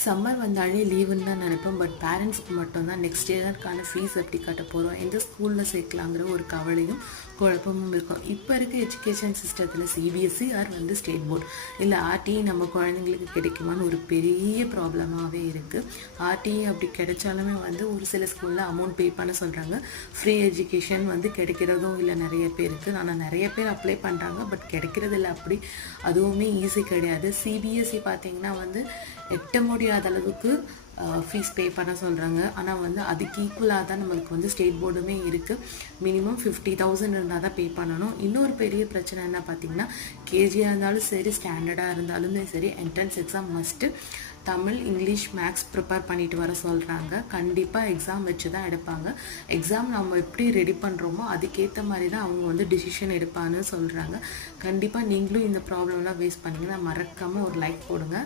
Summer வந்தாலே லீவுன்னு தான் நினைப்போம். பட் பேரண்ட்ஸ்க்கு மட்டும்தான் நெக்ஸ்ட் இயர்க்கான ஃபீஸ் எப்படி கட்ட போகிறோம், எந்த ஸ்கூலில் சேர்க்கலாங்கிற ஒரு கவலையும் குழப்பமும் இருக்கும். இப்போ இருக்க எஜுகேஷன் சிஸ்டத்தில் சிபிஎஸ்சி ஆர் ஸ்டேட் போர்டு இல்லை ஆர்டிஇ நம்ம குழந்தைங்களுக்கு கிடைக்குமான்னு ஒரு பெரிய ப்ராப்ளமாகவே இருக்குது. ஆர்டிஇ அப்படி கிடைச்சாலுமே ஒரு சில ஸ்கூலில் அமௌண்ட் பே பண்ண சொல்கிறாங்க. ஃப்ரீ எஜுகேஷன் கிடைக்கிறதும் இல்லை நிறைய பேருக்கு. ஆனால் நிறைய பேர் அப்ளை பண்ணுறாங்க, பட் கிடைக்கிறது இல்லை. அப்படி அதுவுமே ஈஸி கிடையாது. சிபிஎஸ்சி பார்த்தீங்கன்னா எட்ட முடியாத அளவுக்கு ஃபீஸ் பே பண்ண சொல்கிறாங்க. ஆனால் அதுக்கு ஈக்குவலாக தான் நம்மளுக்கு ஸ்டேட் போர்டுமே இருக்குது. மினிமம் 50,000 இருந்தால் தான் பே பண்ணணும். இன்னொரு பெரிய பிரச்சனை என்ன பார்த்தீங்கன்னா, கேஜியாக இருந்தாலும் சரி, ஸ்டாண்டர்டாக இருந்தாலுமே சரி, entrance exam must. Tamil, English, maths prepare பண்ணிட்டு வர சொல்கிறாங்க. கண்டிப்பாக எக்ஸாம் வச்சு தான் எடுப்பாங்க. எக்ஸாம் நம்ம எப்படி ரெடி பண்ணுறோமோ அதுக்கேற்ற மாதிரி தான் அவங்க டிசிஷன் எடுப்பான்னு சொல்கிறாங்க. கண்டிப்பாக நீங்களும் இந்த ப்ராப்ளம்லாம் ஃபேஸ் பண்ணிங்கன்னா மறக்காமல் ஒரு லைக் போடுங்க.